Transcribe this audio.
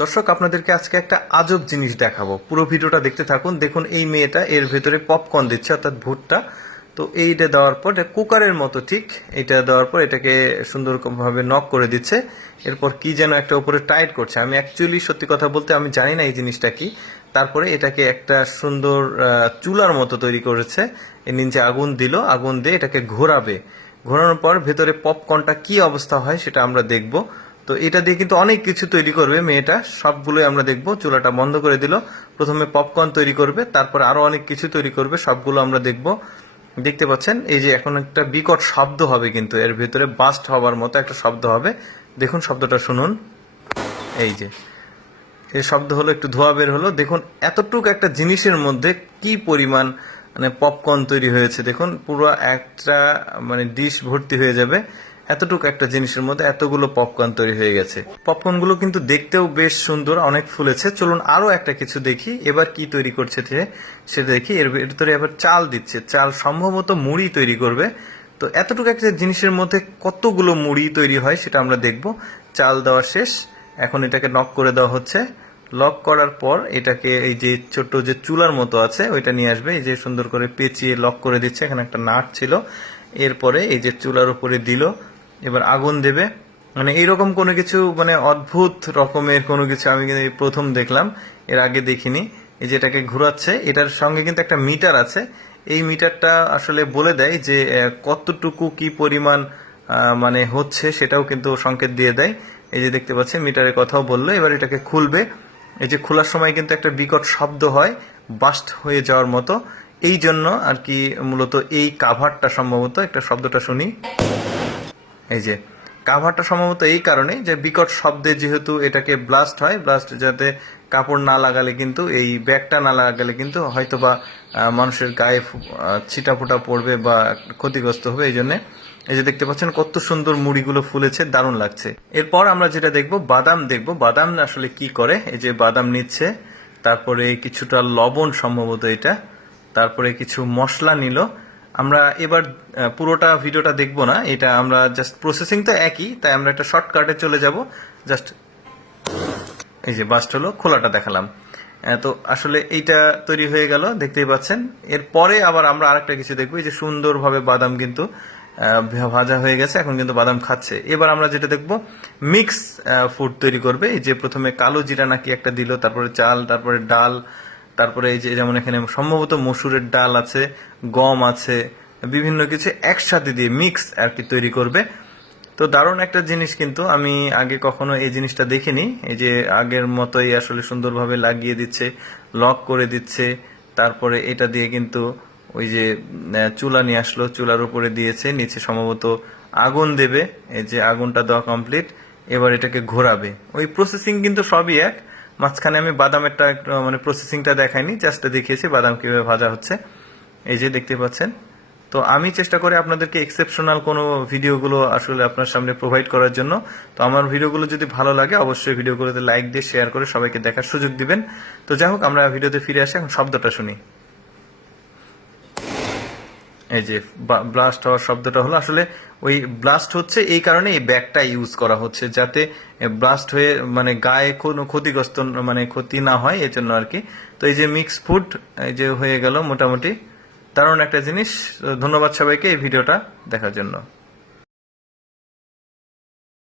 দর্শক আপনাদেরকে আজকে একটা আজব জিনিস দেখাবো। পুরো ভিডিওটা দেখতে থাকুন। দেখুন এই মেয়েটা এর ভেতরে পপকর্ন দিচ্ছে, অর্থাৎ ভুট্টা। তো এইটা দেওয়ার পর এটা কুকারের মতো, ঠিক এটা দেওয়ার পর এটাকে সুন্দরভাবে নক করে দিচ্ছে। এরপর কি যেন একটা উপরে টাইট করছে। আমি অ্যাকচুয়ালি সত্যি কথা বলতে আমি জানি না এই জিনিসটা কি। তারপরে এটাকে একটা সুন্দর চুলার মতো তৈরি করেছে। এর নিচে আগুন দিল, আগুন দিয়ে এটাকে ঘোরাবে। ঘোরানোর পর ভেতরে পপকর্নটা কি অবস্থা হয় সেটা আমরা দেখব। তো এটা দিয়ে কিন্তু অনেক কিছু তৈরি করবে মেয়েটা, সবগুলোই আমরা দেখবো। চুলাটা বন্ধ করে দিল, প্রথমে পপকর্ন তৈরি করবে, তারপর আরো অনেক কিছু তৈরি করবে, সবগুলো আমরা দেখবো। দেখতে পাচ্ছেন এই যে এখন একটা বিকট শব্দ হবে, কিন্তু এর ভিতরে বাস্ট হবার মতো একটা শব্দ হবে। দেখুন শব্দটা শুনুন। এই যে এই শব্দ হলো, একটু ধোঁয়া বের হলো। দেখুন এতটুকু একটা জিনিসের মধ্যে কি পরিমাণ মানে পপকর্ন তৈরি হয়েছে। দেখুন পুরো একটা মানে ডিশ ভর্তি হয়ে যাবে। এতটুকু একটা জিনিসের মধ্যে এতগুলো পপকর্ন তৈরি হয়ে গেছে। পপকর্নগুলো কিন্তু দেখতেও বেশ সুন্দর, অনেক ফুলেছে। চলুন আরো একটা কিছু দেখি, এবার কি তৈরি করছে সেটা দেখি। এর ভিতরে এবার চাল দিচ্ছে, চাল সম্ভবত মুড়ি তৈরি করবে। তো এতটুকু একটা জিনিসের মধ্যে কতগুলো মুড়ি তৈরি হয় সেটা আমরা দেখব। চাল দেওয়া শেষ, এখন এটাকে নক করে দেওয়া হচ্ছে। লক করার পর এটাকে এই যে ছোট যে চুলার মতো আছে ওইটা নিয়ে আসবে। এই যে সুন্দর করে পেঁচিয়ে লক করে দিচ্ছে, এখানে একটা নাট ছিল। এরপরে এই যে চুলার উপরে দিল, এবার আগুন দেবে। মানে এইরকম কোনো কিছু, মানে অদ্ভুত রকমের কোনো কিছু আমি কিন্তু প্রথম দেখলাম, এর আগে দেখিনি। এই যে এটাকে ঘোরাচ্ছে, এটার সঙ্গে কিন্তু একটা মিটার আছে। এই মিটারটা আসলে বলে দেয় যে কতটুকু কি পরিমাণ মানে হচ্ছে, সেটাও কিন্তু সংকেত দিয়ে দেয়। এই যে দেখতে পাচ্ছেন মিটারের কথাও বললো। এবার এটাকে খুলবে। এই যে খোলার সময় কিন্তু একটা বিকট শব্দ হয়, বাস্ট হয়ে যাওয়ার মতো। এই জন্য আর কি মূলত এই কাভারটা সম্ভবত, একটা শব্দটা শুনি। এই যে কাভারটা সম্ভবত এই কারণে যে বিকট শব্দে যেহেতু এটাকে ব্লাস্ট হয়, ব্লাস্ট যাতে কাপড় না লাগালে কিন্তু, এই ব্যাগটা না লাগালে কিন্তু হয়তোবা মানুষের গায়ে ছিটাফোটা পড়বে বা ক্ষতিগ্রস্ত হবে। এই জন্য এই যে দেখতে পাচ্ছেন কত সুন্দর মুড়িগুলো ফুলেছে, দারুণ লাগছে। এরপর আমরা যেটা দেখব, বাদাম দেখব। বাদাম আসলে কি করে। এই যে বাদাম নিচ্ছে, তারপরে কিছুটা লবণ সম্ভবত এটা, তারপরে কিছু মশলা নিল। আমরা এবার পুরোটা ভিডিওটা দেখবো না, এটা আমরা জাস্ট প্রসেসিং তো একই, তাই আমরা একটা শর্টকাটে চলে যাব। জাস্ট এই যে বাস্ট হলো, খোলাটা দেখালাম। তো আসলে এইটা তৈরি হয়ে গেল, দেখতেই পাচ্ছেন। এরপরে আবার আমরা আরেকটা কিছু দেখবো। এই যে সুন্দরভাবে বাদাম কিন্তু ভাজা হয়ে গেছে, এখন কিন্তু বাদাম খাচ্ছে। এবার আমরা যেটা দেখবো, মিক্স ফুড তৈরি করবে। এই যে প্রথমে কালো জিরা নাকি একটা দিল, তারপরে চাল, তারপরে ডাল, তারপরে এই যে যেমন এখানে সম্ভবত মসুরের ডাল আছে, গম আছে, বিভিন্ন কিছু একসাথে দিয়ে মিক্স আর কি তৈরি করবে। তো দারুণ একটা জিনিস, কিন্তু আমি আগে কখনো এই জিনিসটা দেখিনি। এই যে আগের মতোই আসলে সুন্দরভাবে লাগিয়ে দিচ্ছে, লক করে দিচ্ছে। তারপরে এটা দিয়ে কিন্তু ওই যে চুলা নিয়ে আসলো, চুলার উপরে দিয়েছে, নিচে সম্ভবত আগুন দেবে। এই যে আগুনটা দেওয়া কমপ্লিট, এবার এটাকে ঘোরাবে। ওই প্রসেসিং কিন্তু সবই এক। মাঝখানে আমি বাদামেরটা মানে প্রসেসিংটা দেখাইনি, জাস্ট দেখিয়েছি বাদাম কিভাবে ভাজা হচ্ছে। এই যে দেখতে পাচ্ছেন। তো আমি চেষ্টা করি আপনাদেরকে এক্সেপশনাল কোনো ভিডিওগুলো আসলে আপনার সামনে প্রোভাইড করার জন্য। তো আমার ভিডিওগুলো যদি ভালো লাগে অবশ্যই ভিডিওগুলোতে লাইক দিয়ে শেয়ার করে সবাইকে দেখার সুযোগ দিবেন। তো যাই হোক, আমরা ভিডিওতে ফিরে আসি, এখন শব্দটা শুনি। এই যে ব্লাস্ট হওয়ার শব্দটা হলো, আসলে ওই ব্লাস্ট হচ্ছে এই কারণে এই ব্যাগটা ইউজ করা হচ্ছে, যাতে ব্লাস্ট হয়ে মানে গায়ে কোনো ক্ষতিগ্রস্ত মানে ক্ষতি না হয়, এই জন্য আর কি। তো এই যে মিক্স ফুড এই যে হয়ে গেল মোটামুটি, দারুণ একটা জিনিস। ধন্যবাদ সবাইকে এই ভিডিওটা দেখার জন্য।